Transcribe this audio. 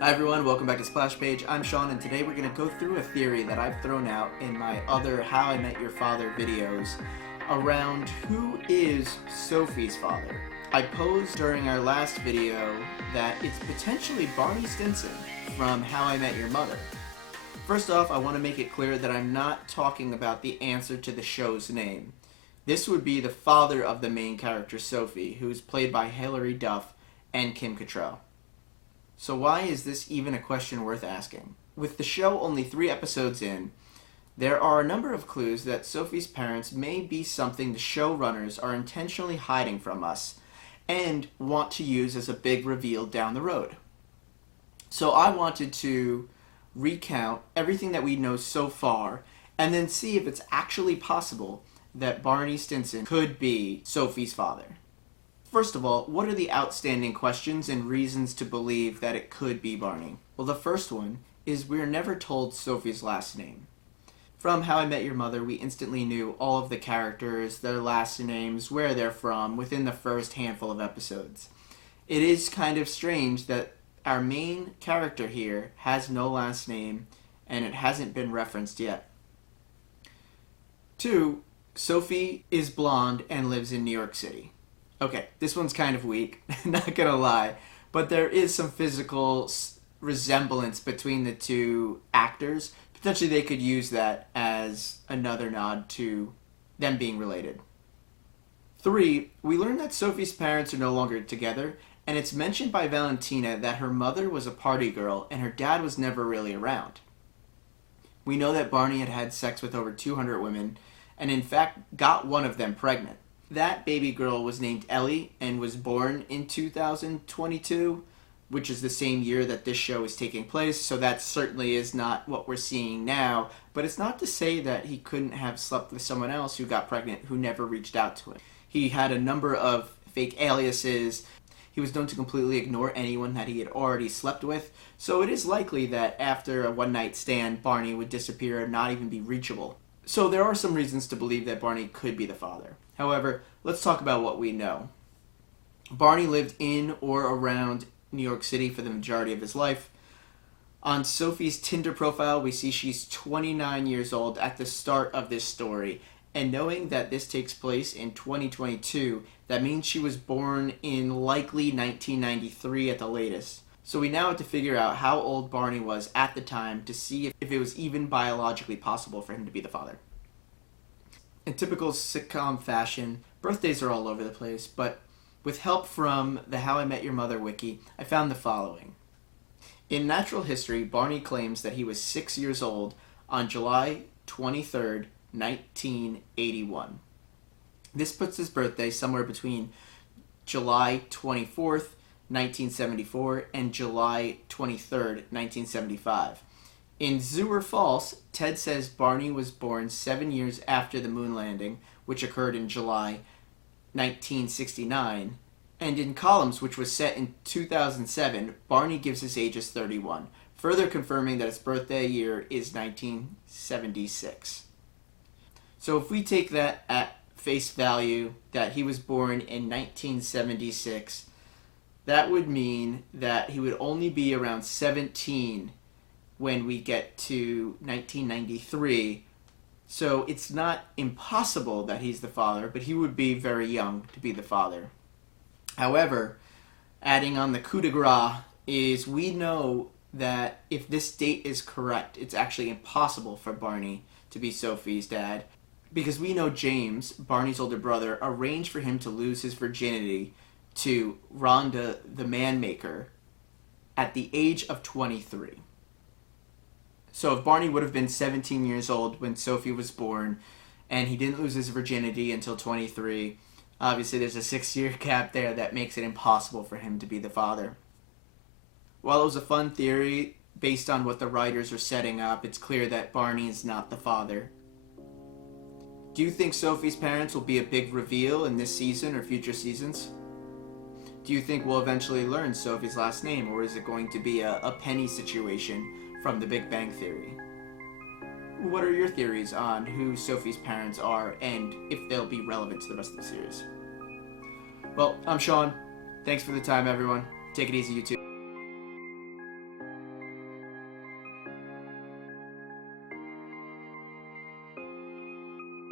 Hi everyone, welcome back to Splash Page. I'm Sean, and today we're going to go through a theory that I've thrown out in my other How I Met Your Father videos around who is Sophie's father. I posed during our last video that it's potentially Barney Stinson from How I Met Your Mother. First off, I want to make it clear that I'm not talking about the answer to the show's name. This would be the father of the main character, Sophie, who's played by Hilary Duff and Kim Cattrall. So why is this even a question worth asking? With the show only 3 episodes in, there are a number of clues that Sophie's parents may be something the showrunners are intentionally hiding from us and want to use as a big reveal down the road. So I wanted to recount everything that we know so far and then see if it's actually possible that Barney Stinson could be Sophie's father. First of all, what are the outstanding questions and reasons to believe that it could be Barney? Well, the first one is we're never told Sophie's last name. From How I Met Your Mother, we instantly knew all of the characters, their last names, where they're from, within the first handful of episodes. It is kind of strange that our main character here has no last name, and it hasn't been referenced yet. 2, Sophie is blonde and lives in New York City. Okay, this one's kind of weak, not gonna lie, but there is some physical resemblance between the two actors. Potentially they could use that as another nod to them being related. 3, we learn that Sophie's parents are no longer together, and it's mentioned by Valentina that her mother was a party girl and her dad was never really around. We know that Barney had had sex with over 200 women, and in fact got one of them pregnant. That baby girl was named Ellie and was born in 2022, which is the same year that this show is taking place, so that certainly is not what we're seeing now, but it's not to say that he couldn't have slept with someone else who got pregnant who never reached out to him. He had a number of fake aliases. He was known to completely ignore anyone that he had already slept with, so it is likely that after a one-night stand, Barney would disappear and not even be reachable. So there are some reasons to believe that Barney could be the father. However, let's talk about what we know. Barney lived in or around New York City for the majority of his life. On Sophie's Tinder profile, we see she's 29 years old at the start of this story. And knowing that this takes place in 2022, that means she was born in likely 1993 at the latest. So we now have to figure out how old Barney was at the time to see if it was even biologically possible for him to be the father. In typical sitcom fashion, birthdays are all over the place, but with help from the How I Met Your Mother wiki, I found the following. In natural history, Barney claims that he was 6 years old on July 23rd, 1981. This puts his birthday somewhere between July 24th, 1974 and July 23rd, 1975. In Zoo or False, Ted says Barney was born 7 years after the moon landing, which occurred in July 1969. And in Columns, which was set in 2007, Barney gives his age as 31, further confirming that his birthday year is 1976. So if we take that at face value, that he was born in 1976, that would mean that he would only be around 17 when we get to 1993. So it's not impossible that he's the father, but he would be very young to be the father. However, adding on the coup de grace is we know that if this date is correct, it's actually impossible for Barney to be Sophie's dad, because we know James, Barney's older brother, arranged for him to lose his virginity to Rhonda the Man-Maker at the age of 23. So if Barney would have been 17 years old when Sophie was born, and he didn't lose his virginity until 23, obviously there's a 6-year gap there that makes it impossible for him to be the father. While it was a fun theory, based on what the writers are setting up, it's clear that Barney is not the father. Do you think Sophie's parents will be a big reveal in this season or future seasons? Do you think we'll eventually learn Sophie's last name, or is it going to be a Penny situation from The Big Bang Theory? What are your theories on who Sophie's parents are and if they'll be relevant to the rest of the series? Well, I'm Sean. Thanks for the time, everyone. Take it easy, you too.